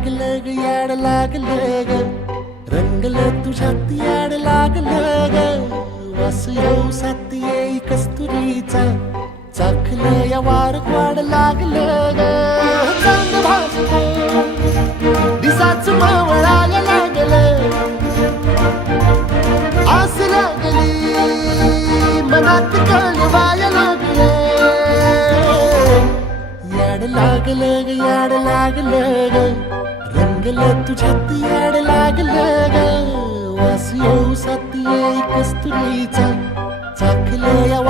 लागलं ग याड लागलं ग रंगलं तुझ्यात याड लागलं ग वास येऊ साथ येई कस्तुरीचा चाखलं या वार वाढ लागलं ग चांद भासलं दिसाच मावळायला लागलं आस लागली मनात कळवायला लागलं याड लागलं ग याड लागलं ग रंगलं तुझ्यात याड लागलं ग वास येऊ साथ येई कस्तुरीचा चाखलं या